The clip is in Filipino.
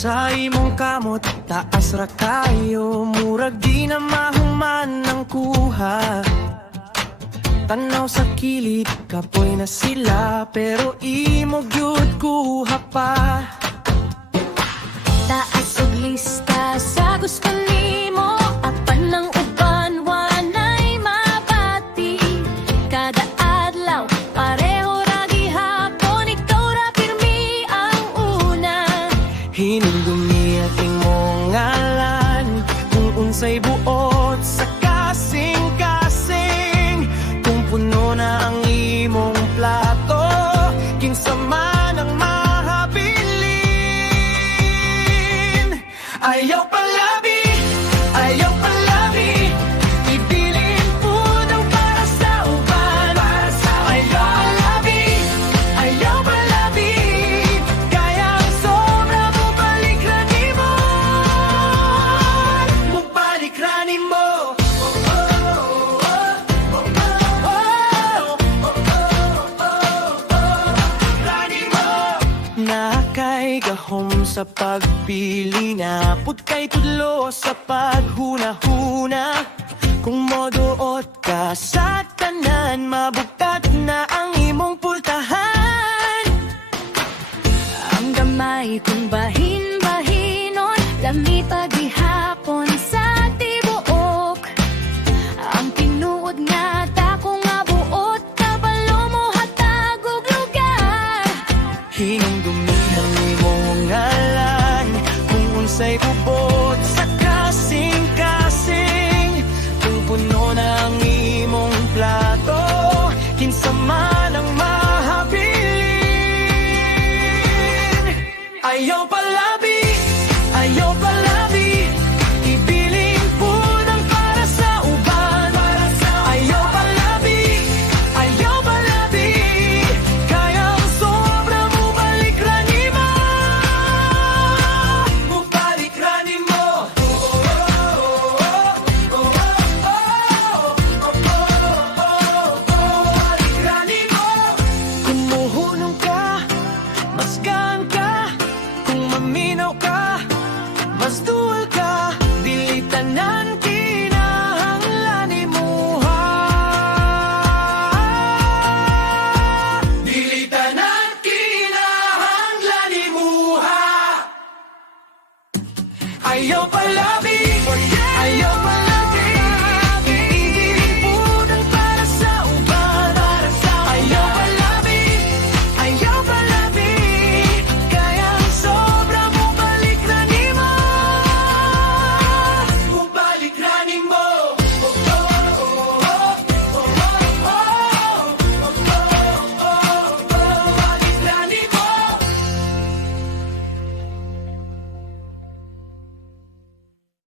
Sa imong kamot, taas ra kayo, murag di na mahuman ang kuha. Tanaw sa kilid, kapoy na sila, pero imo gyud kuha pa. Taas og lista sa gusto nimo, apan ng uban wanay mabati. Kada adlaw pareho ra gihapon, ikaw ra pirmi ang una. Hinumdumi ang imong ngalan, kung unsay buot sa kasing-kasing. Kung puno na ang imong plato, kinsa man ang mahabilin. Ayaw palabi, ayaw palabi, ibilin po ng para sa uban. Ayaw palabi, ayaw palabi, kaya ang sobra mo balik rani mo. Mubalik rani mo. Nakay gahom sa pagpili na, pud kay tudlo sa paghuna-huna. Kung moduot ka sa tanan, mabukat na ang imong pultahan. Ang gamay kung bahin-bahinon, lami pag